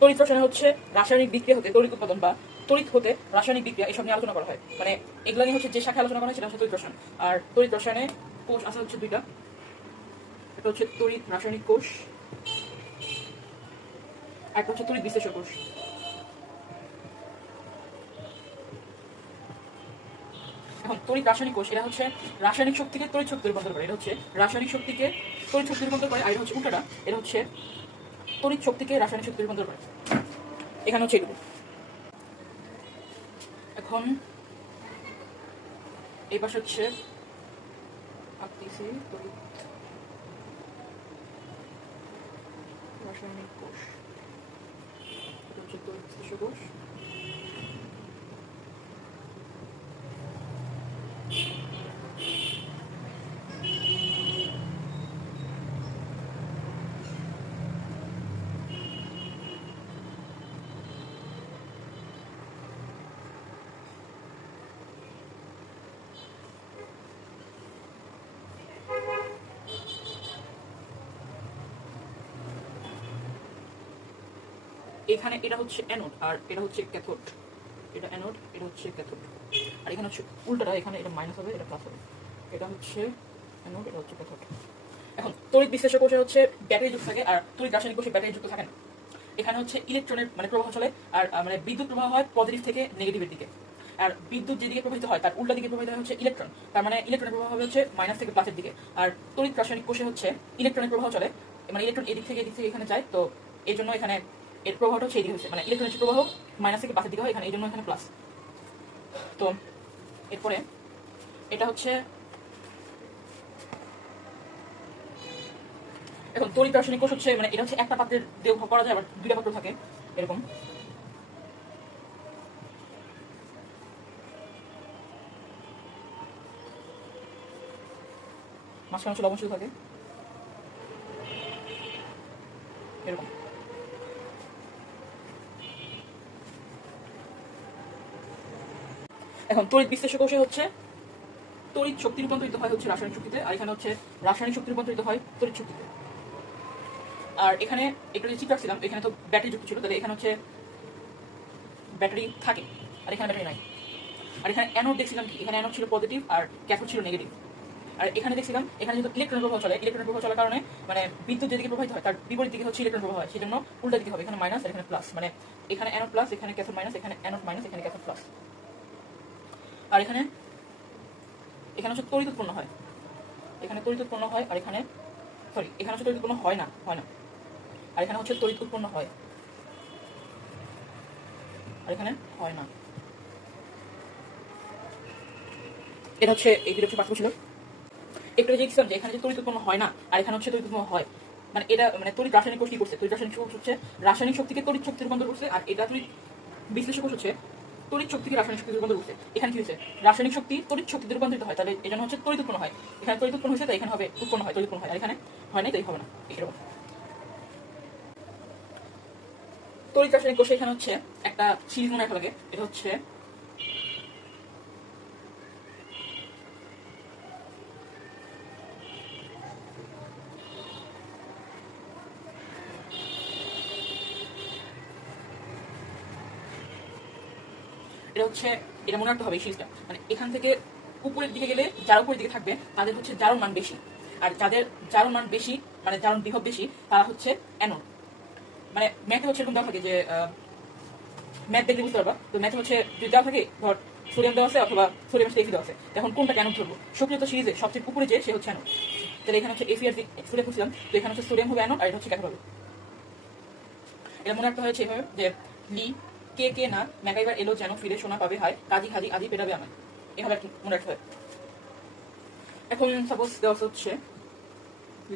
তড়িৎ রসায়নে হচ্ছে রাসায়নিক বিক্রিয়া হতে তড়িৎ উৎপাদন বা তড়িৎ হতে রাসায়নিক বিক্রিয়া এসব নিয়ে আলোচনা করা হয়। মানে এগুলো নিয়ে হচ্ছে যে শাখা আলোচনা করা হয় সেটা হচ্ছে তড়িৎ রসায়ন। আর তড়িৎ রসায়নে কোষ আছে হচ্ছে দুইটা, একটা হচ্ছে তড়িৎ রাসায়নিক কোষ, আর একটা হচ্ছে তড়িৎ বিশ্লেষক কোষ। এখন তড়িৎ রাসায়নিক কোষ এরা হচ্ছে রাসায়নিক শক্তিকে তড়িৎ শক্তিতে রূপান্তর করে। এটা হচ্ছে রাসায়নিক শক্তিকে তড়িৎ শক্তিতে রূপান্তর করে, আর এটা হচ্ছে উল্টাটা, এটা হচ্ছে তড়িৎ শক্তিকে রাসায়নিক শক্তিতে রূপান্তর করে। এখানে হচ্ছে এটুকু। এখন এই পাশে হচ্ছে তড়িৎ রাসায়নিক কোষ, এটা হচ্ছে তড়িৎ বিশ্লেষক কোষ। এখানে এটা হচ্ছে অ্যানোড আর এটা হচ্ছে ক্যাথোড। এটা অ্যানোড, এটা হচ্ছে ক্যাথোড। আর এখানে হচ্ছে উল্টাটা, এখানে এটা মাইনাস হবে, এটা প্লাস হবে। এটা হচ্ছে অ্যানোড, এটা হচ্ছে ক্যাথোড। এখন তড়িৎ বিশ্লেষক কোষে হচ্ছে ব্যাটারি যুক্ত থাকে, আর তড়িৎ রাসায়নিক কোষে ব্যাটারি যুক্ত থাকে না। এখানে হচ্ছে ইলেকট্রনের মানে প্রবাহ চলে, আর মানে বিদ্যুৎ প্রবাহ হয় পজিটিভ থেকে নেগেটিভের দিকে। আর বিদ্যুৎ যেদিকে প্রবাহিত হয় তার উল্টা দিকে প্রবাহিত হয় হচ্ছে ইলেকট্রন, তার মানে ইলেকট্রনের প্রবাহ হবে হচ্ছে মাইনাস থেকে প্লাসের দিকে। আর তড়িৎ রাসায়নিক কোষে হচ্ছে ইলেকট্রনের প্রবাহ চলে, মানে ইলেকট্রন এদিক থেকে এখানে যায়, তো এই জন্য এখানে এর প্রবাহটা হচ্ছে এইদিকে হচ্ছে, মানে ইলেকট্রনের প্রবাহ মাইনাস থেকে প্লাসের দিকে হয় এখানে, এই জন্য এখানে প্লাস। তো এরপরে এটা হচ্ছে এখন তড়িৎ রাসায়নিক কোষ হচ্ছে মানে এটা হচ্ছে একটা পাত্রের দেহ ভাগ করা যায়, আবার দুইটা পাত্র থাকে এরকম। মাঝখানে হচ্ছে লবণশীল থাকে এরকম। এখন তড়িৎ বিশ্লেষক কোষে হচ্ছে তড়িৎ শক্তি রূপান্তরিত হয় হচ্ছে রাসায়নিক শক্তিতে, আর এখানে হচ্ছে রাসায়নিক শক্তি রূপান্তরিত হয় তড়িৎ শক্তিতে। আর এখানে একটু যে চিপ রাখছিলাম এখানে তো ব্যাটারি যুক্ত ছিল, তাহলে এখানে হচ্ছে ব্যাটারি থাকে, আর এখানে ব্যাটারি নাই। আর এখানে অ্যানোড দেখছিলাম কি, এখানে অ্যানোড ছিল পজিটিভ আর ক্যাথোড ছিল নেগেটিভ। আর এখানে দেখছিলাম এখানে যেহেতু ইলেকট্রনের প্রবাহ চলে, ইলেকট্রনের প্রবাহ চলার কারণে মানে বিদ্যুৎ যেদিকে প্রবাহিত হয় তার বিপরীত দিকে হচ্ছে ইলেকট্রন প্রবাহ হয়, সেই জন্য উল্টা দিকে হবে, এখানে মাইনাস আর এখানে প্লাস, মানে এখানে অ্যানোড প্লাস, এখানে ক্যাথোড মাইনাস, এখানে অ্যানোড মাইনাস, এখানে ক্যাথোড প্লাস। আর এখানে এখানে হচ্ছে তড়িৎ উৎপন্ন হয়, এখানে তড়িৎ উৎপন্ন হয়, আর এখানে সরি এখানে হচ্ছে তড়িৎ উৎপন্ন হয় না, আর এখানে হচ্ছে তড়িৎ উৎপন্ন হয়, আর এখানে হয় না। এটা হচ্ছে এই দুটো হচ্ছে পার্থক্য ছিল। একটু দেখছিলাম যে এখানে যে তড়িৎ উৎপন্ন হয় না আর এখানে হচ্ছে তড়িৎ উৎপন্ন হয়, মানে এটা মানে তড়িৎ রাসায়নিক কোষ কি করছে, তড়িৎ রাসায়নিক কোষ হচ্ছে রাসায়নিক শক্তিকে তড়িৎ শক্তি রূপান্তর করছে, আর এটা তড়িৎ বিশ্লেষক কোষ হচ্ছে তড়িৎ শক্তিকে রাসায়নিক শক্তিতে রূপান্তর করছে। এখানে কি হচ্ছে রাসায়নিক শক্তি তড়িৎ শক্তিতে রূপান্তরিত হয়, তাহলে এখানে হচ্ছে তড়িৎ উৎপন্ন হয়, এখানে তড়িৎ উৎপন্ন হয়েছে তাই এখানে হবে উৎপন্ন হয়, তড়িৎ উৎপন্ন হয়, আর এখানে হয় নাই তাই হবে না, এরকম। তড়িৎ রাসায়নিক কোষে এখানে হচ্ছে একটা সিরিজ মনে রাখা লাগে, এটা হচ্ছে এটা মনে রাখতে হবে এই সিরিজটা, মানে এখান থেকে উপরের দিকে গেলে যারা উপরের দিকে থাকবে তাদের হচ্ছে জারণ মান বেশি, আর যাদের জারণ মান বেশি মানে জারণ বিভব বেশি তারা হচ্ছে অ্যানোড। মানে ম্যাথে হচ্ছে এরকম দেওয়া থাকে যে ম্যাথ দেখলে বুঝতে পারবা, তো ম্যাথে হচ্ছে যদি দেওয়া থাকে ধর সোডিয়াম দেওয়া আছে অথবা সোডিয়াম সাথে এফি দেওয়া আছে, তখন কোনটা অ্যানোড ধরবো, সক্রিয়তা সিরিজে সবচেয়ে উপরে যে সে হচ্ছে অ্যানোড। তাহলে এখানে হচ্ছে এফি আর সোডিয়াম করছিলাম, তো এখানে হচ্ছে সোডিয়াম হবে অ্যানোড আর এটা হচ্ছে ক্যাথোড হবে। এটা মনে রাখতে হয়েছে এভাবে যে লি কে কে না ম্যাগাইবার এলো যেন ফিরে শোনা পাবে হায় কাজী হাজি আদি পেরাবে আমায়, এভাবে আর কি মনে রাখতে হয়। এখন সাপোজ দেওয়া হচ্ছে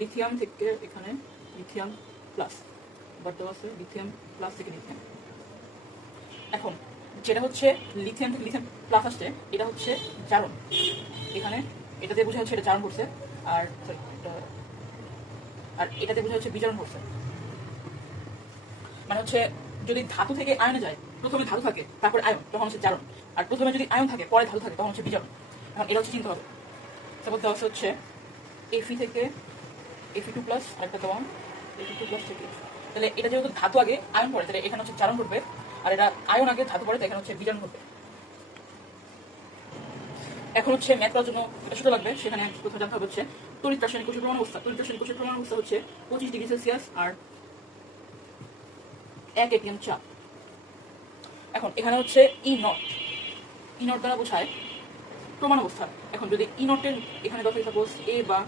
লিথিয়াম থেকে এখানে লিথিয়াম প্লাস, আবার দেওয়া আছে লিথিয়াম প্লাস থেকে লিথিয়াম। এখন যেটা হচ্ছে লিথিয়াম থেকে লিথিয়াম প্লাস আসছে এটা হচ্ছে জারণ, এখানে এটাতে বোঝা হচ্ছে এটা জারণ করছে, আর সরি আর এটাতে বোঝা হচ্ছে বিজারণ করছে। মানে হচ্ছে যদি ধাতু থেকে আয়নে যায়, প্রথমে ধাতু থাকে তারপরে আয়ন, তখন হচ্ছে জারণ, আর প্রথমে যদি আয়ন থাকে পরে ধাতু থাকে তখন হচ্ছে বিজারণ। এখন এটা হচ্ছে চিন্তা হবে। তারপর দেওয়া হচ্ছে এফি থেকে এফি টু প্লাস, আরেকটা দেওয়া এফি টু প্লাস থেকে তাহলে এটা যেহেতু ধাতু আগে আয়ন পড়ে, তাহলে এখানে হচ্ছে জারণ ঘটবে, আর এটা আয়ন আগে ধাতু পড়ে, তাই এখানে হচ্ছে বিজারণ ঘটবে। এখন হচ্ছে ম্যাথ করার জন্য এটা সূত্র লাগবে, সেখানে কোথাও জানতে হবে হচ্ছে তড়িৎ রাসায়নিক কোষের প্রমাণ অবস্থা। তড়িৎ রাসায়নিক কোষের প্রমাণ অবস্থা হচ্ছে 25 ডিগ্রি সেলসিয়াস আর 1 atm চাপ। এখন এখানে হচ্ছে ই নট দ্বারা বোঝায় প্রমাণ অবস্থা। এখন যদি ই নটের এখানে দেখা সাপোজ এ বা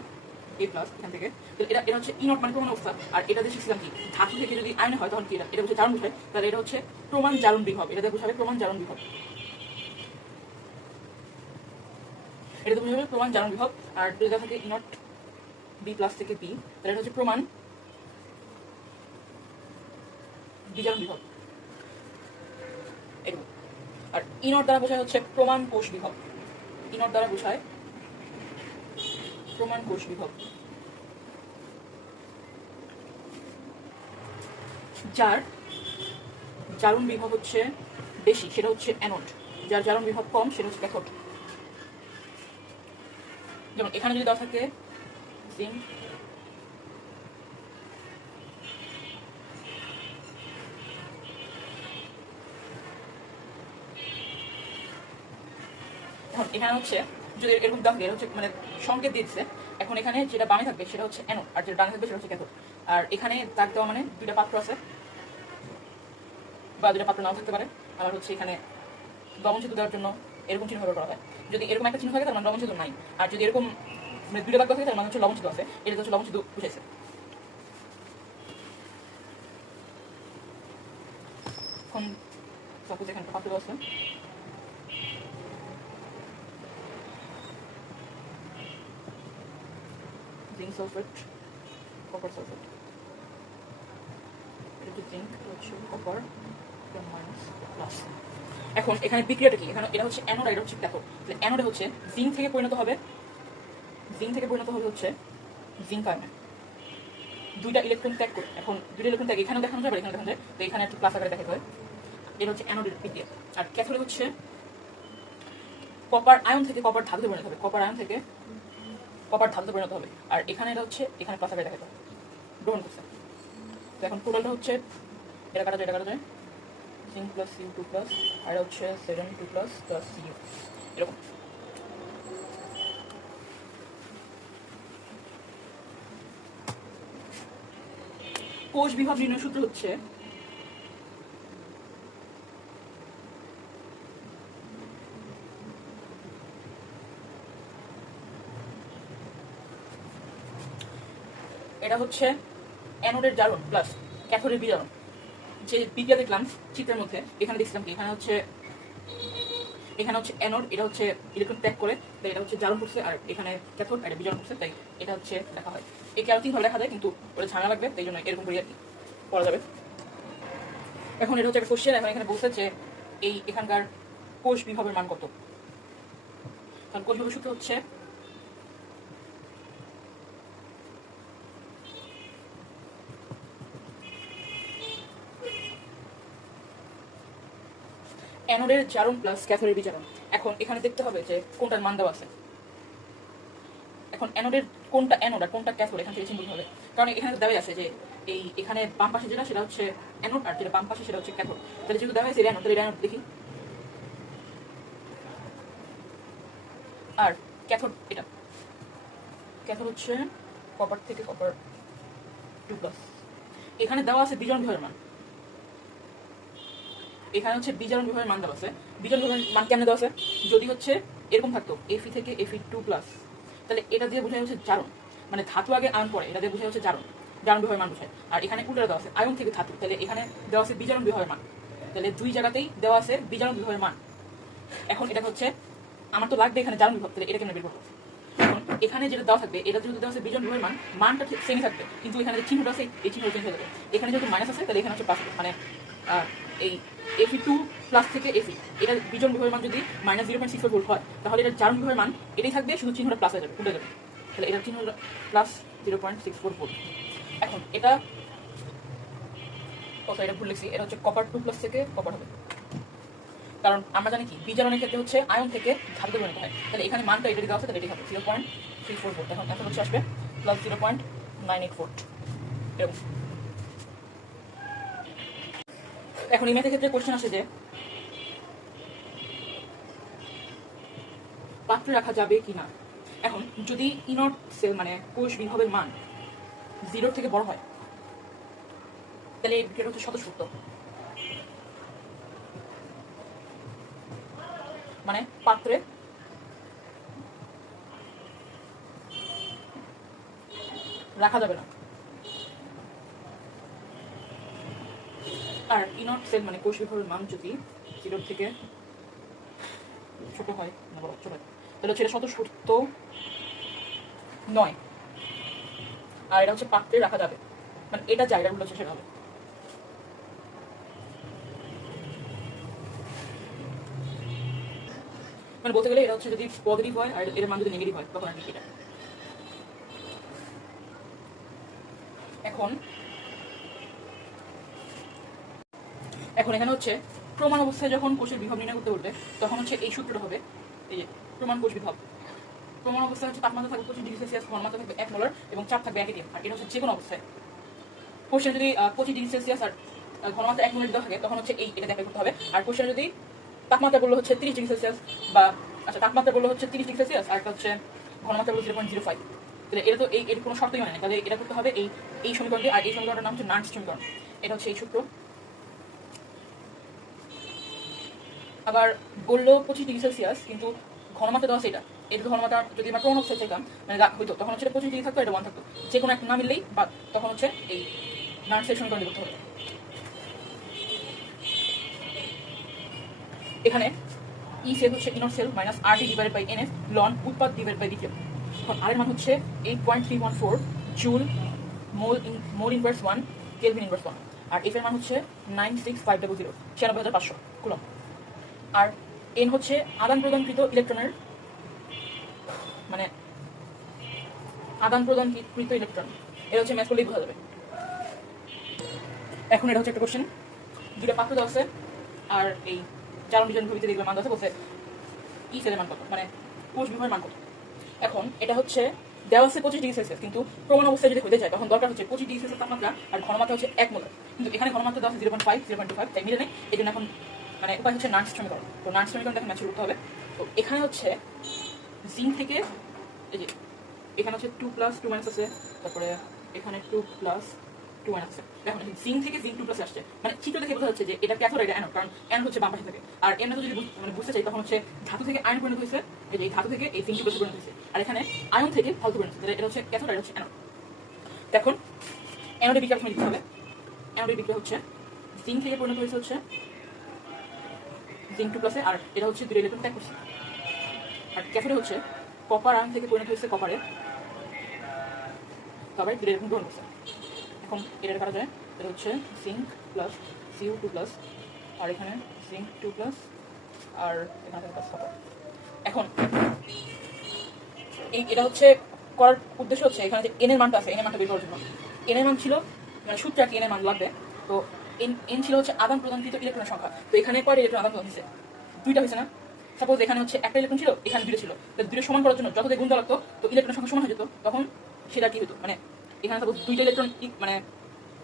এ প্লাস এখান থেকে, তাহলে এটা হচ্ছে ই নট মানে প্রমাণ অবস্থা। আর এটা দিয়ে শিখছিলাম কি ধাতু থেকে যদি আয়নে হয় তখন কি এটা হচ্ছে জারণ বোঝায়, তাহলে এটা হচ্ছে প্রমাণ জারণ বিভব। এটা দিয়ে বোঝাবে প্রমাণ জারণ বিভব, এটা দিয়ে বোঝাবে প্রমাণ জারণ বিভব। আর যদি দেখা থাকে ই নট বি প্লাস থেকে বি, তাহলে এটা হচ্ছে প্রমাণ বিজারণ বিভব এরকম। আর ই নট দ্বারা বোঝায় হচ্ছে প্রমাণ কোষ বিভব। ই নট দ্বারা বোঝায় প্রমাণ কোষ বিভব। যার জারণ বিভব হচ্ছে বেশি সেটা হচ্ছে অ্যানোড, যার জারণ বিভব কম সেটা হচ্ছে ক্যাথোড। যেমন এখানে যদি দেওয়া থাকে জিঙ্ক এখন এখানে হচ্ছে যদি এরকম দেওয়া থাকে, এটা হচ্ছে মানে সংকেত দিচ্ছে। এখন এখানে যেটা বামে থাকবে সেটা হচ্ছে অ্যানোড, আর যেটা ডানে থাকবে সেটা হচ্ছে ক্যাথোড। আর এখানে দাগ দেওয়া মানে দুইটা পাত্র আছে বা দুইটা পাত্র নাও থাকতে পারে। আবার হচ্ছে এখানে লবণ সেতু দেওয়ার জন্য এরকম চিহ্ন ব্যবহার করা হয়। যদি এরকম একটা চিহ্ন থাকে তার মানে লবণ সেতু নাই, আর যদি এরকম মানে দুইটা দাগ থাকে তার মানে হচ্ছে লবণ সেতু আছে। এটা হচ্ছে লবণ সেতু বুঝাইছে। এখন সাপোজ এখানে পাত্র দেওয়া আছে, জিঙ্ক সালফেট, কপার সালফেট, এটা হচ্ছে জিঙ্ক, এটা হচ্ছে কপার মাইনাস প্লাস। এখন এখানে বিক্রিয়াটা কি, এখানে এটা হচ্ছে অ্যানোড, এটা হচ্ছে ক্যাথোড। তাহলে অ্যানোডে হচ্ছে জিঙ্ক থেকে পরিণত হবে হচ্ছে জিঙ্ক আয়নে দুইটা ইলেকট্রন ত্যাগ করে। এখন দুইটা ইলেকট্রন ত্যাগ এখানেও দেখানো যাবে, এখানে দেখানো যায়, তো এখানে একটু প্লাস আকারে দেখাতে হয়। এটা হচ্ছে অ্যানোডের বিক্রিয়া। আর ক্যাথোডে হচ্ছে কপার আয়ন থেকে কপার ধাতুতে পরিণত হবে, কপার আয়ন থেকে কপার ধাতুতে পরিণত হবে। আর এখানে এটা হচ্ছে এখানে প্লাস আকারে দেখাতে হবে, গ্রহণ করছে। তো এখন টোটালটা হচ্ছে এটা কাটা যায় জিঙ্ক প্লাস Cu2 প্লাস, আর এটা হচ্ছে 7 2 প্লাস প্লাস Cu এরকম। কোষ বিভব নির্ণয় সূত্র হচ্ছে এটা হচ্ছে অ্যানোডের জারণ প্লাস ক্যাথোডের বিজারণ। যে বিক্রিয়া দেখলাম চিত্রের মধ্যে, এখানে দেখছিলাম কি এখানে হচ্ছে অ্যানোড, এটা হচ্ছে ইলেকট্রন ত্যাগ করে, তাই এটা হচ্ছে জারণ করছে, আর এখানে ক্যাথোড এটা বিজারণ করছে, তাই এটা হচ্ছে লেখা হয়। একে আরো তিনভাবে লেখা যায়, কিন্তু ওটা ঝামেলা লাগবে, তাই জন্য এরকম করে পড়া যাবে। এখন এটা হচ্ছে একটা কোশ্চেন। এখন এখানে বলছে যে এই এখানকার কোষ বিভবের মান কত। কারণ কোষ বিভবের সূত্র হচ্ছে অ্যানোডের জারণ প্লাস ক্যাথোডের বিজারণ। এখন এখানে দেখতে হবে যে কোনটার মান দেওয়া আছে। এখন অ্যানোডের কোনটা অ্যানোড আর কোনটা ক্যাথোড এখান থেকে চিন্তা হবে, কারণ এখানে দেওয়া আছে যে এই এখানে বাম পাশে যেটা সেটা হচ্ছে অ্যানোড, আর যেটা বাম পাশে সেটা হচ্ছে ক্যাথোড। তাহলে যেহেতু দেওয়া হয়েছে অ্যানোড, তাহলে অ্যানোড দেখি। আর ক্যাথোড এটা ক্যাথোড হচ্ছে কপার থেকে কপার 2 প্লাস। এখানে দেওয়া আছে বিজারণ বিভবের মান, এখানে হচ্ছে বিজারণ বিভবের মান দেওয়া আছে। বিজারণ বিভবের মান কেমনে দেওয়া আছে, যদি হচ্ছে এরকম থাকতো Fe থেকে Fe2 প্লাস, তাহলে এটা দিয়ে বোঝায় হচ্ছে জারণ, মানে ধাতু আগে আয়ন পড়ে, এটা দিয়ে বোঝায় হচ্ছে জারণ বিভবের মান বোঝায়। আর এখানে উল্টা দেওয়া আছে আয়ন থেকে ধাতু, তাহলে এখানে দেওয়া আছে বিজারণ বিভবের মান। তাহলে দুই জায়গাতেই দেওয়া আছে বিজারণ বিভবের মান। এখন এটা হচ্ছে আমার তো লাগবে এখানে জারণ বিভব, তাহলে এটা কেমনে বের করবো। এখন এখানে যেটা দেওয়া থাকবে এটা যদি দেওয়া আছে বিজারণ বিভবের মান, মানটা ঠিক সেমই থাকবে, কিন্তু এখানে যে চিহ্নটা আছে এই চিহ্ন চেঞ্জ হয়ে যাবে। এখানে যেহেতু মাইনাস আছে তাহলে এখানে হচ্ছে প্লাস, মানে এই Fe2 প্লাস থেকে Fe এটা বিজারণ বিভবের মান যদি -0.64 ভোল্ট হয়, তাহলে এটা জারণ বিভবের মান এটাই থাকবে, শুধু চিহ্নটা প্লাস হয়ে যাবে, উল্টে যাবে। তাহলে এটার চিহ্ন প্লাস 0.64 ভোল্ট। এখন এটা এটা ভুল লিখছি, এটা হচ্ছে কপার 2 প্লাস থেকে কপার হবে, কারণ আমরা জানি কি বিজারণের ক্ষেত্রে হচ্ছে আয়ন থেকে ধাতুতে পরিণত হয়। তাহলে এখানে মানটা এটা দেওয়া আছে, তাহলে এটাই হবে 0.34 ভোল্ট। এখন হচ্ছে আসবে প্লাস 0.98 ভোল্ট এরকম। এখন এই ম্যাথের ক্ষেত্রে কোশ্চেন আসে যে পাত্রে রাখা যাবে কিনা। এখন যদি ইনট সেল মানে কোষ বিভবের মান 0 থেকে বড় হয় তাহলে এই বিক্রিয়াটা হচ্ছে স্বতঃস্ফূর্ত, মানে পাত্রে রাখা যাবে না। আর ইনট সেল মানে কোষ বিভবের মান যদি 0 থেকে ছোট হয় না বড় ছোট হয় তাহলে হচ্ছে এটা স্বতঃস্ফূর্ত নয়, আর এটা হচ্ছে পাত্রে রাখা যাবে, মানে এটা জায়গাগুলো হচ্ছে সেটা হবে। মানে বলতে গেলে এটা হচ্ছে যদি পজিটিভ হয় আর এর মান যদি নেগেটিভ হয় তখন আর কি এটা। এখন এখানে হচ্ছে প্রমাণ অবস্থায় যখন কোষের বিভব নির্ণয় করতে বলবে তখন হচ্ছে এই সূত্রটা হবে, এই যে প্রমাণ কোষ বিভব। প্রমাণ অবস্থায় হচ্ছে তাপমাত্রা থাকবে 25 ডিগ্রি সেলসিয়াস, ঘনমাত্রা থাকবে 1 মোলার এবং চাপ থাকবে 1 atm। আর এটা হচ্ছে যে কোনো অবস্থায় কোষের যদি 25 ডিগ্রি সেলসিয়াস আর ঘনমাত্রা 1 মোলার দেওয়া থাকে তখন হচ্ছে এটা দেখে করতে হবে। আর কোষের যদি তাপমাত্রা বললো হচ্ছে 30 ডিগ্রি সেলসিয়াস বা আচ্ছা তাপমাত্রা বললো হচ্ছে 30 ডিগ্রি সেলসিয়াস আর একটা হচ্ছে ঘনমাত্রা বললো 0.05, তাহলে এটা তো এর কোনো শর্তই মানে না, তাহলে এটা করতে হবে এই সমীকরণটি। আর এই সমীকরণটার নাম হচ্ছে নার্স সমীকরণ, এটা হচ্ছে এই সূত্র। আবার বললো 25 ডিগ্রি সেলসিয়াস কিন্তু ঘনমাত্রা দেওয়া সেটা, এটা ঘনমাত্রা যদি আমরা প্রমাণ অবস্থায় চাইতাম মানে হইতো তখন হচ্ছে 25 ডিগ্রি থাকতো, এটা 1 থাকতো, যে কোনো একটা না মিললেই বা তখন হচ্ছে এই নার্সের সমীকরণ করতে হবে। এখানে ই সেল হচ্ছে E nought cell minus RT divided by NF লন উৎপাদ ডিভাইডেড বাই বিক্রিয়া। এখন আর এর মান হচ্ছে 8.314 joule mole inverse 1 kelvin inverse 1, আর এফ এর মান হচ্ছে 96500 96500 কুলম। আর এন হচ্ছে আদান প্রদানকৃত ইলেকট্রনের মানে আদান প্রদানকৃত ইলেকট্রন, এটা হচ্ছে ম্যাথ করলেই বোঝা যাবে। এখন এটা হচ্ছে একটা কোশ্চেন, দুটো পাত্র দেওয়া আছে আর এই জারণ বিজন ভূমিতে দেখলে মান আছে বলছে ই সেলের মান কত, মানে কোষ বিভবের মান কত। এখন এটা হচ্ছে দেওয়া আছে 25 ডিগ্রি সেলসিয়াস, কিন্তু প্রমাণ অবস্থায় যদি হতে যায় তখন দরকার হচ্ছে 25 ডিগ্রি সেলসিয়াস তাপমাত্রা আর ঘনমাত্রা হচ্ছে 1 মোলার, কিন্তু এখানে ঘনমাত্রা দেওয়া আছে 0.5 0.25, তাই মিলে নেই। এই জন্য এখন মানে উপায় হচ্ছে নার্স সমীকরণ। তো নার্স সমীকরণ দেখে ম্যাচ করতে হবে। তো এখানে হচ্ছে জিঙ্ক থেকে এই যে এখানে হচ্ছে 2 প্লাস 2 মাইনাস আছে, তারপরে এখানে 2 প্লাস 2 মাইনাস আছে। দেখুন জিঙ্ক থেকে জিঙ্ক 2 প্লাস আসছে, মানে চিত্র দেখে বোঝা যাচ্ছে যে এটা ক্যাথোড এটা অ্যানোড, কারণ অ্যানোড হচ্ছে বাম পাশে থাকে। আর এমনি যদি মানে বুঝতে চাই তখন হচ্ছে ধাতু থেকে আয়ন পরিণত হয়েছে, এই যে এই ধাতু থেকে এই জিঙ্ক 2 প্লাস পরিণত হয়েছে, আর এখানে আয়ন থেকে ধাতু পরিণত হয়েছে, এটা হচ্ছে ক্যাথোড আর এটা হচ্ছে অ্যানোড। দেখুন অ্যানোডের বিক্রিয়া প্রথমে লিখতে হবে। অ্যানোডের বিক্রিয়া হচ্ছে জিঙ্ক থেকে পরিণত হয়েছে হচ্ছে জিঙ্ক 2 প্লাসে, আর এটা হচ্ছে 2 ইলেকট্রন ত্যাগ করছে। আর ক্যাথোডে হচ্ছে কপার আয়ন থেকে পরিণত হয়েছে কপারে, তবে 2 ইলেকট্রন গ্রহণ করছে। এখন এটা করা যায়, এটা হচ্ছে জিঙ্ক প্লাস Cu2 প্লাস, আর এখানে জিঙ্ক 2 প্লাস, আর এখানে প্লাস কপার। এখন এটা হচ্ছে করার উদ্দেশ্য হচ্ছে এখানে যে এন এর মানটা আছে, এন এর মানটা বের করার জন্য। এন এর মান ছিল মানে সূত্রে আর কি এন এর মান লাগবে, তো এন ছিল হচ্ছে আদান প্রদানকৃত ইলেকট্রনের সংখ্যা। তো এখানে কয়টা ইলেকট্রন আদান প্রদান হয়েছে? 2টা হয়েছে না? সাপোজ এখানে হচ্ছে একটা ইলেকট্রন ছিল, এখানে 2টা ছিল, তো 2টা সমান করার জন্য যত গুণ দেওয়া লাগতো তো ইলেকট্রনের সংখ্যা সমান হয়ে যেত, তখন সেটা কি হতো মানে এখানে সাপোজ 2টা ইলেকট্রন মানে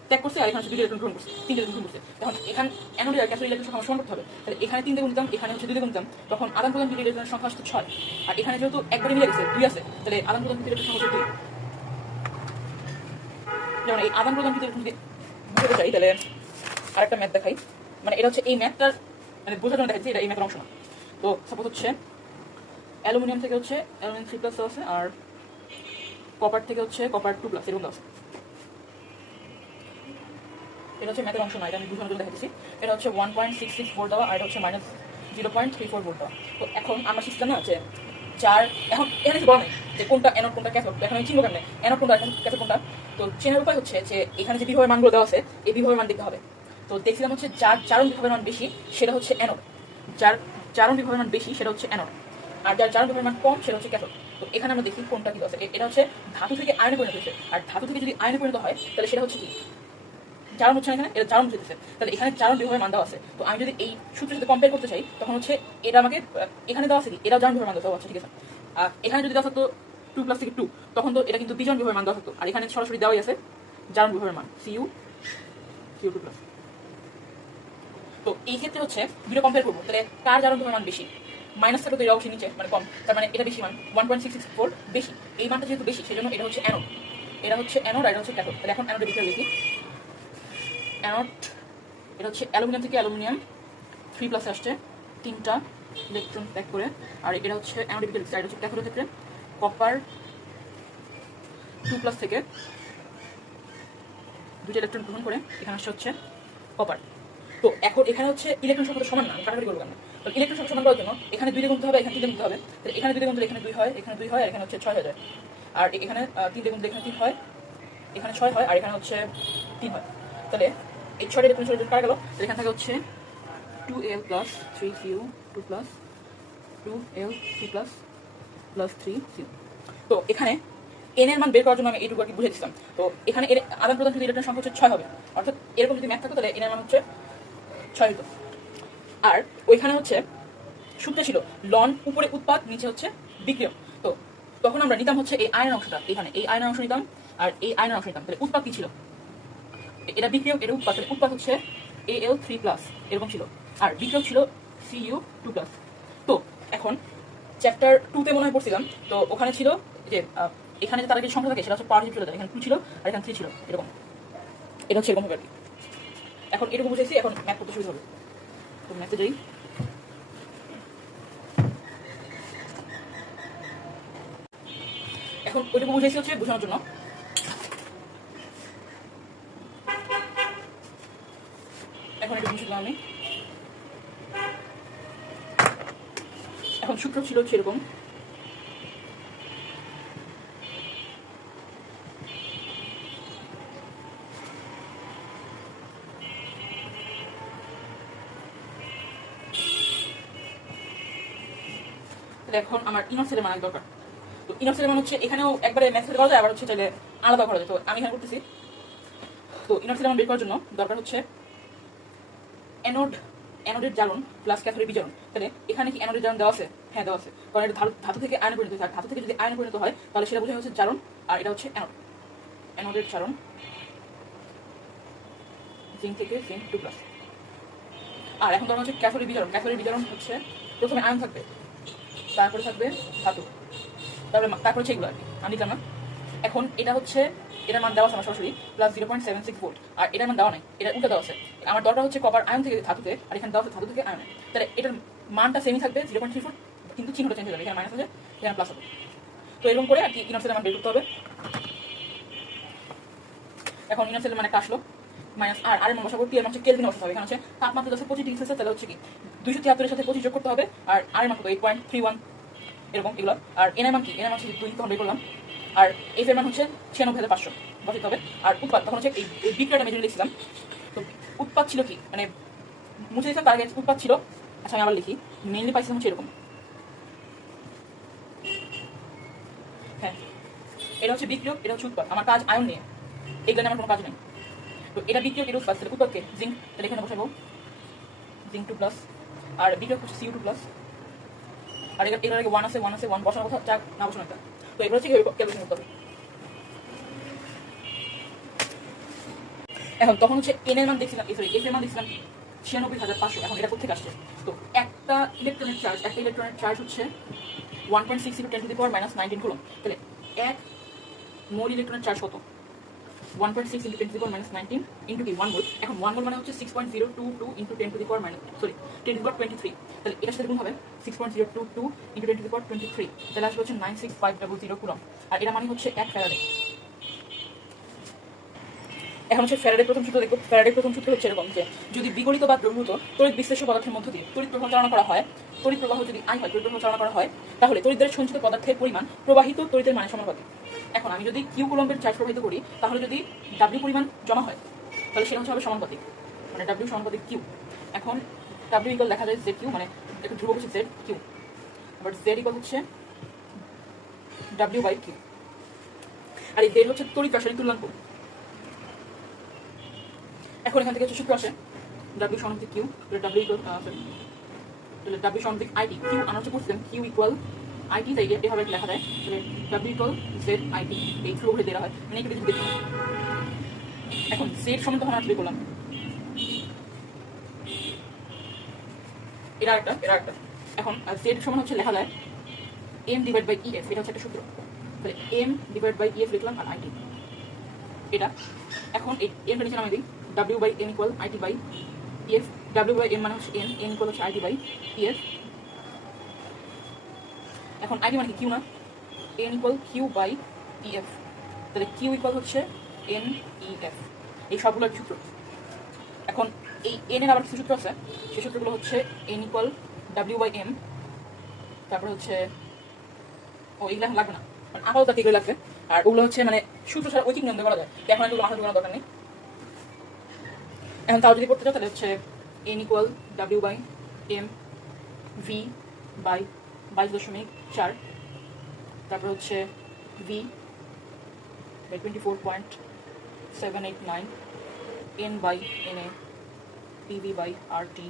ত্যাগ করছে আর এখানে 2টা ইলেকট্রন গ্রহণ করছে, 3টা ইলেকট্রন গ্রহণ করছে। তখন এখানে অ্যানোডে আর ক্যাথোডে ইলেকট্রন সংখ্যা সমান করতে হবে, তাহলে এখানে 3 গুণ দিতাম, এখানে হচ্ছে 2 গুণ দিতাম, তখন আদান প্রদান ইলেকট্রনের সংখ্যা আসছে 6। আর এখানে যেহেতু একবারে মিলে গেছে 2 আছে, তাহলে আদান প্রদান ইলেকট্রনের সংখ্যা হচ্ছে 2। যেমন এই আদান প্রদান ইলেকট্রন যদি বুঝতে চাই তাহলে আরেকটা ম্যাথ দেখাই, মানে এটা হচ্ছে এই ম্যাথটার মানে বোঝার জন্য দেখাচ্ছি, এটা এই ম্যাথের অংশ না। তো সাপোজ হচ্ছে অ্যালুমিনিয়াম থেকে হচ্ছে অ্যালুমিনিয়াম 3 প্লাস আছে, আর কপার থেকে হচ্ছে কপার 2 প্লাস এরকম আছে। এটা হচ্ছে ম্যাথের অংশ না, এটা আমি বোঝানোর জন্য দেখাচ্ছি। এটা হচ্ছে 1.66 ভোল্ট দেওয়া, আর এটা হচ্ছে -0.34 ভোল্ট দেওয়া। তো এখন আমরা শিখতাম না যে যার এখন এখানে কিছু বলা নেই যে কোনটা অ্যানোড কোনটা ক্যাথোড, এখন আমি চিনবো কেমনে অ্যানোড কোনটা ক্যাথোড কোনটা। তো চেনার উপায় হচ্ছে যে এখানে যে বিভবের মানগুলো দেওয়া আছে এই বিভবের মান দেখতে হবে। তো দেখছিলাম হচ্ছে যার জারণ বিভবের মান বেশি সেটা হচ্ছে অ্যানোড, যার জারণ বিভবের মান বেশি সেটা হচ্ছে অ্যানোড, আর যার জারণ বিভবের মান কম সেটা হচ্ছে ক্যাথোড। তো এখানে আমরা দেখি কোনটা কি আছে। এটা হচ্ছে ধাতু থেকে আয়নে পরিণত হয়েছে, আর ধাতু থেকে যদি আয়নে পরিণত হয় তাহলে সেটা হচ্ছে কি জারণ হচ্ছে না, এখানে এটা জারণ হচ্ছে, তাহলে এখানে জারণ বিভবের মান দেওয়া আছে। তো আমি যদি এই সূত্রের সাথে কম্পেয়ার করতে চাই তখন হচ্ছে এটা আমাকে এখানে দেওয়া আছে কি এটা জারণ বিভবের মান দেওয়া আছে, ঠিক আছে। আর এখানে যদি দেওয়া থাকতো 2 প্লাস থেকে 2, তখন তো এটা কিন্তু বিজন বিভবের মান দেওয়া থাকতো, আর এখানে সরাসরি দেওয়াই আছে জারণ বিভবের মান Cu2 প্লাস। তো এই ক্ষেত্রে হচ্ছে দুটো কম্পেয়ার করবো, তাহলে কার জারণ ধর্মের মান বেশি। মাইনাস থাকলে তো এটা অবশ্যই নিচে মানে কম, তার মানে এটা বেশি মান 1.664 বেশি। এই মানটা যেহেতু বেশি সেজন্য এটা হচ্ছে অ্যানোড, এটা হচ্ছে অ্যানোড আর এটা হচ্ছে ক্যাথোড। তাহলে এখন অ্যানোডের বিক্রিয়া দেখি। অ্যানোড এটা হচ্ছে অ্যালুমিনিয়াম থেকে অ্যালুমিনিয়াম 3+ আসছে 3টা ইলেকট্রন ত্যাগ করে, আর এটা হচ্ছে অ্যানোডের বিক্রিয়া, এটা হচ্ছে ক্যাথোডের ক্ষেত্রে কপার 2+ থেকে 2টা ইলেকট্রন গ্রহণ করে এখানে আসছে হচ্ছে কপার। তো এখন এখানে হচ্ছে ইলেকট্রন সংখ্যা সমান না, কাটাকাটি করবো কেন? ইলেকট্রন সংখ্যা সমান করার জন্য এখানে 2 দিয়ে গুণতে হবে, এখানে 3 দিয়ে গুণতে হবে। তাহলে এখানে 2 দিয়ে গুণলে এখানে 2 হয়, এখানে 2 হয়, আর এখানে হচ্ছে 6 হয়ে যায়। আর এখানে 3 দিয়ে গুণলে এখানে 3 হয়, এখানে 6 হয়, আর এখানে হচ্ছে 3 হয়। তাহলে এই 6টা ইলেকট্রন কাটা গেল। তাহলে এখানে থাকে হচ্ছে 2Al + 3Cu 2 + 2Al3 + 3Cu। তো এখানে n এর মান বের করার জন্য আমি এইটুকু আর কি বুঝে দিচ্ছিলাম। তো এখানে এর আদান প্রদান যদি ইলেকট্রন সংখ্যা হচ্ছে 6 হবে, অর্থাৎ এরকম যদি ম্যাথ থাকতো তাহলে n এর মান হচ্ছে 6 হতো। আর ওইখানে হচ্ছে সূত্র ছিল লন উপরে উৎপাদ নিচে হচ্ছে বিক্রিয়ক। তো তখন আমরা নিতাম হচ্ছে এই আয়নের অংশটা, এখানে এই আয়নের অংশ নিতাম আর এই আয়নের অংশ নিতাম। তাহলে উৎপাদ কি ছিল? এটা বিক্রিয়ক, এটা উৎপাদ। তাহলে উৎপাদ হচ্ছে Al3+ এরকম ছিল, আর বিক্রিয়ক ছিল Cu2+। তো এখন চ্যাপ্টার 2-তে মনে হয় পড়ছিলাম, তো ওখানে ছিল যে এখানে যে তারা যে সংখ্যা থাকে সেটা হচ্ছে পাওয়ার চলে যায়, এখানে 2 ছিল আর এখানে 3 ছিল, এরকম। এটা হচ্ছে এরকম হবে আর কি। এখন এরকম বুঝেছি, এখন ম্যাথ করতে শুরু হবে। তো ম্যাথে যাই। এখন ওইটুকু বুঝেছি হচ্ছে বোঝানোর জন্য। এখন এটা বুঝলাম আমি। এখন সূত্র ছিল হচ্ছে এরকম। এখন আমার ইনর সেলের মান দরকার। তো ইনর সেলের মান হচ্ছে এখানেও একবারে মেথড করা যায়, আবার হচ্ছে চাইলে আলাদা করা যায়। তো আমি এখানে করতেছি। তো ইনর সেলের মান বের করার জন্য দরকার হচ্ছে অ্যানোডের জারণ প্লাস ক্যাথোডের বিজারণ। তাহলে এখানে কি অ্যানোডের জারণ দেওয়া আছে? হ্যাঁ দেওয়া আছে, কারণ এটা ধাতু থেকে আয়নে পরিণত হয়। ধাতু থেকে যদি আয়নে পরিণত হয় তাহলে সেটা বোঝায় হচ্ছে জারণ, আর এটা হচ্ছে অ্যানোড। অ্যানোডের জারণ জিঙ্ক থেকে জিঙ্ক 2+। আর এখন ধরুন হচ্ছে ক্যাথোডের বিজারণ। ক্যাথোডের বিজারণ হচ্ছে প্রথমে আয়ন থাকবে, তারপরে থাকবে ধাতু, তারপরে হচ্ছে এগুলো আর কি আমি লিখলাম না। এখন এটা হচ্ছে এটার মান দেওয়া আছে আমার সরাসরি +0.76 ভোল্ট, আর এটার মান দেওয়া নাই, এটা উল্টা দেওয়া আছে। আমার দরকার হচ্ছে কপার আয়ন থেকে ধাতুতে, আর এখানে দেওয়া আছে ধাতু থেকে আয়নে। তাহলে এটার মানটা সেমই থাকবে 0.34, কিন্তু চিহ্নটা চেঞ্জ হয়ে যাবে, এখানে মাইনাস আছে এখানে প্লাস হবে। তো এরকম করে আর কি ইনর সেলের মান বের করতে হবে। এখন ইনর সেলের মান একটা আসলো মাইনাস আর এর মান বসাবো, টি এর মান হচ্ছে কেলভিনে বসাতে হবে। এখানে হচ্ছে তাপমাত্রা 25 ডিগ্রি সেলসিয়াস, তাহলে হচ্ছে কি 273 এর সাথে 25 যোগ করতে হবে, আর এর মান কত 8.31 এরকম এগুলো। আর এন এর মান কি? এন এর মান হচ্ছে 2 তখন বের করলাম, আর এফ এর মান হচ্ছে 96,500 বসাতে হবে। আর উৎপাদ তখন হচ্ছে এই বিক্রিয়াটা মেজর লিখছিলাম। তো উৎপাদ ছিল কি, মানে মুছে দিয়েছিলাম তার আগে উৎপাদ ছিল। আচ্ছা আমি আবার লিখি, মেইনলি পাইছিলাম হচ্ছে এরকম। হ্যাঁ এটা হচ্ছে বিক্রিয়ক, এটা হচ্ছে উৎপাদ। আমার কাজ আয়ন নিয়ে, এগুলো আমার কোনো কাজ নেই। তো এটা বিক্রিয়ক, এটা উৎপাদ। তাহলে উৎপাদকে জিঙ্ক, তাহলে এখানে বসাবো জিঙ্ক 2+, আর বিক্রিয়ক হচ্ছে Cu2+। আর এর আগে 1 আছে 1 বসানোর কথা, চাক না বসানো একটা। তো এবার হচ্ছে ক্যালকুলেশন করতে হবে। এখন তখন হচ্ছে এন এর মান দেখছিলাম, সরি এফ এর মান দেখছিলাম 96,500। এখন এটা কোথা থেকে আসছে? তো একটা ইলেকট্রনের চার্জ হচ্ছে 1.60 × 10⁻⁻19 কুলম্ব। তাহলে 1 মোল ইলেকট্রনের চার্জ কত? 1.6 × 10⁻⁻19 ইন্টু কি 1 মোল। এখন 1 মোল মানে হচ্ছে 6.022 × 10⁻23। তাহলে এটার সাথে গুণ হবে 6.022 × 10⁻23, তাহলে আসবে হচ্ছে 96500 কুলম্ব। আর এটা মানে হচ্ছে 1 ফ্যারাডে। এখন হচ্ছে ফ্যারাডের প্রথম সূত্র দেখব। ফ্যারাডের প্রথম সূত্র হচ্ছে এরকম যে যদি বিগলিত বা দ্রবীভূত তড়িৎ বিশ্লেষ্য পদার্থের মধ্য দিয়ে তড়িৎ প্রবাহ চালনা করা হয়, তড়িৎ প্রবাহ যদি I হয়, তড়িৎ প্রবাহ চালনা করা হয়, তাহলে তড়িৎ দ্বারা সঞ্চিত পদার্থের পরিমাণ প্রবাহিত তড়িতের মানের সমানুপাতিক। এখন আমি যদি কিউ কুলম্বের চার্জ প্রবাহিত করি, তাহলে যদি W পরিমাণ জমা হয় তাহলে সেটা হচ্ছে হবে সমানুপাতিক, মানে W সমানুপাতিক কিউ। এখন W ইকুয়াল দেখা যায় Z কিউ, মানে একটু ধ্রুবক হচ্ছে Z কিউ, আবার Z ইকুয়াল হচ্ছে W/Q। আর এই Z হচ্ছে তড়িৎ রাসায়নিক তুল্যাঙ্ক। এখন এখান থেকে হচ্ছে সূত্র আসে W সমানুপাতিক কিউ, W সমানুপাতিক IT। কিউ আমরা হচ্ছে করছিলাম কিউ ইকুয়াল IT, তাই এভাবে লেখা যায়। তাহলে W ইকুয়াল ZIT, এই ফ্লো করে দেওয়া হয়, মানে একটু কিছু দেখুন। এখন Z সমান তখন আমরা বের করলাম এটা একটা এখন জেড সমান হচ্ছে লেখা যায় এম ডিভাইড বাই ইএফ, এটা হচ্ছে একটা সূত্র। তাহলে এম ডিভাইড বাই ইএফ লিখলাম আর আইটি এটা। এখন এই এমটা নিচে নামিয়ে দিই, W by M equal IT by EF. W by M মানে হচ্ছে এম, এম ইকুয়াল হচ্ছে আইটি বাই ইএফ। এখন আইটি মানে কি কিউ না, N equal Q by EF. তাহলে কিউ ইকুয়াল হচ্ছে এন ইএফ। এই সবগুলো সূত্র। এখন এই এন এর আবার কিছু সূত্র আছে, সেই সূত্রগুলো হচ্ছে N equal W by M, তারপরে হচ্ছে এইগুলো এখন লাগবে না, মানে আপাতত এগুলো লাগবে। আর ওগুলো হচ্ছে মানে সূত্র ছাড়া ঐকিক নিয়ম দিয়ে করা যায়, এখন এগুলো মাথা ঢোকানোর দরকার নেই। এখন তাও যদি করতে চাও তাহলে হচ্ছে N equal W by M V by 22.4, তারপর হচ্ছে V by 24.789, N by N A, PV by R T,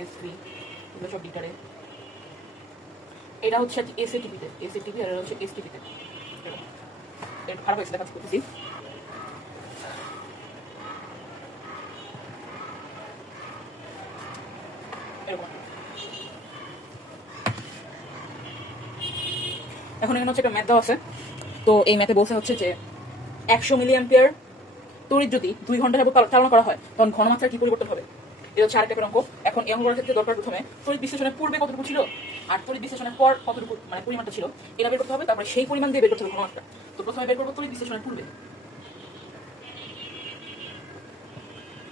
S V, এগুলো সব লিটারে। এটা হচ্ছে এসএটিপিতে, এসএটিপি আর এটা হচ্ছে এসটিপিতে। এটা খারাপ হয়েছে দেখাচ্ছি করতেছি। এরকম এখন এখানে হচ্ছে একটা ম্যাথ দেওয়া আছে। তো এই ম্যাথে বলছে হচ্ছে যে 100 মিলি অ্যাম্পিয়ার তড়িৎ যদি 2 ঘন্টা যাবত চালনা করা হয় তখন ঘনমাত্রার কি পরিবর্তন হবে। এটা হচ্ছে আরেকটা অঙ্ক। এখন এই অঙ্ক করার ক্ষেত্রে দরকার প্রথমে তড়িৎ বিশ্লেষণের পূর্বে কতটুকু ছিল আর তড়িৎ বিশ্লেষণের পর কতটুকু মানে পরিমাণটা ছিল এটা বের করতে হবে। তারপরে সেই পরিমাণ দিয়ে বের করতে হবে ঘনমাত্রা। তো প্রথমে বের করবো তড়িৎ বিশ্লেষণের পূর্বে।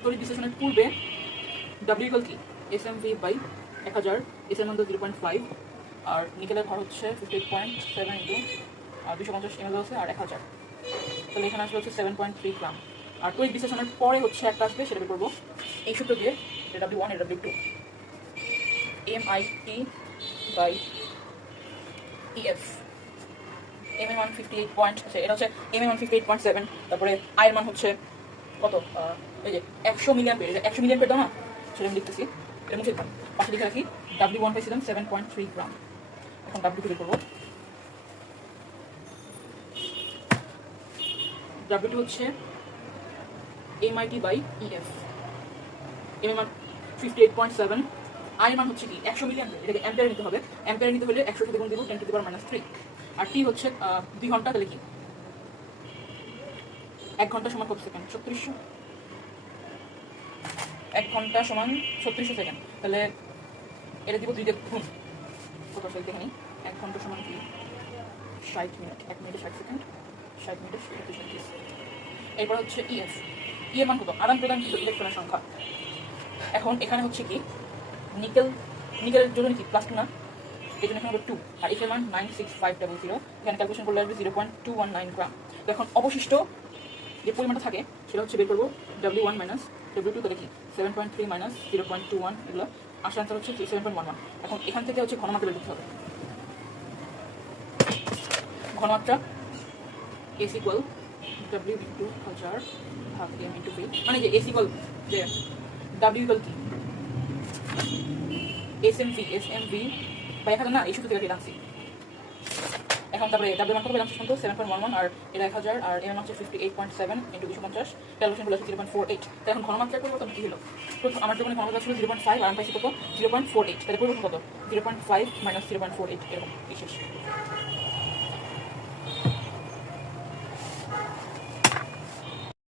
তড়িৎ বিশ্লেষণের পূর্বে ডাব্লিউ ইকুয়াল কি S M V by 1000, S এর মান 0.5 আর নিকেলের ভর হচ্ছে 58.7 ইন্টু 250 ml আছে আর 1000, তাহলে এখানে আসলে হচ্ছে 7.3 গ্রাম। আর তড়িৎ বিশ্লেষণের পরে হচ্ছে একটা আসবে, সেটা বের করবো এই সূত্র দিয়ে, W one W two M I T by EF. M এর মান 58 আছে, এটা হচ্ছে এম এর মান 58.7, তারপরে আই এর মান হচ্ছে কত, এই যে 100 মিলি অ্যাম্পিয়ার, এটা 100 মিলি অ্যাম্পিয়ার দাও না, সেটা আমি লিখতেছি, এটা মুছে দিলাম, পাশে লিখে রাখি ডাব্লিউ ওয়ান পাইছিলাম 7.3 গ্রাম। এখন ডাব্লিউ টু বের করবো। ডাব্লিউ টু হচ্ছে এমআইটি বাই ইএফ। এম এর মান 58.7, আই এর মান হচ্ছে কি 100 মিলি অ্যাম্পিয়ার, এটাকে অ্যাম্পিয়ারে নিতে হবে। অ্যাম্পিয়ারে নিতে হলে 100 সাথে গুণ দিব 10 টু দি পাওয়ার -3। আর টি হচ্ছে 2 ঘন্টা, তাহলে কি 1 ঘন্টা সমান কত সেকেন্ড, 3600। 1 ঘন্টা সমান 3600 সেকেন্ড, তাহলে এটা দিব 2 দিয়ে গুণ, কত আসলে দেখে নিই। 1 ঘন্টা সমান কি 60 মিনিট, 1 মিনিটে 60 সেকেন্ড, 60 মিনিটে 36 সেকেন্ড। এরপর হচ্ছে ইএফ, ই এর মান কত, আদান প্রদান কিন্তু ইলেকট্রনের সংখ্যা। এখন এখানে হচ্ছে কি নিকেলের জন্য কি প্লাস 2 না, এই জন্য এখানে 2, আর এফ এর মান 96500, এখানে ক্যালকুলেশন করলে আসবে 0.219 গ্রাম। তো এখন অবশিষ্ট যে পরিমাণটা থাকে সেটা হচ্ছে বের করবো W one minus W two, তাহলে কি 7.3 মাইনাস 0.21, এগুলো আসার আনসার হচ্ছে 7.11। এখন এখান থেকে হচ্ছে ঘনমাত্রা বের করতে হবে। ঘনমাত্রা এস ইকুয়াল ডাব্লিউ ইন্টু 1000 ভাগ এম ইন্টু ভি, মানে যে এস ইকুয়াল যে ডাব্লিউ ইকুয়াল কি এস এম ভি বাই 1000 না, এই সূত্র থেকে রাখছি। এখন তারপরে ডাব্লিউ মান কত পেলাম, 7.11, আর এটা 1000, আর এর মান হচ্ছে 58.7 ইন্টু 250, ক্যালকুলেশন করলে 0.48। তাই এখন ঘনমাত্রার পরিবর্তন কি হলো, প্রথম আমার যখন ঘনমাত্রা ছিল 0.5 আর আমি পাইছি কত 0.48, তাহলে পরিবর্তন কত 0.5 মাইনাস 0.48, এরকম বিশেষ।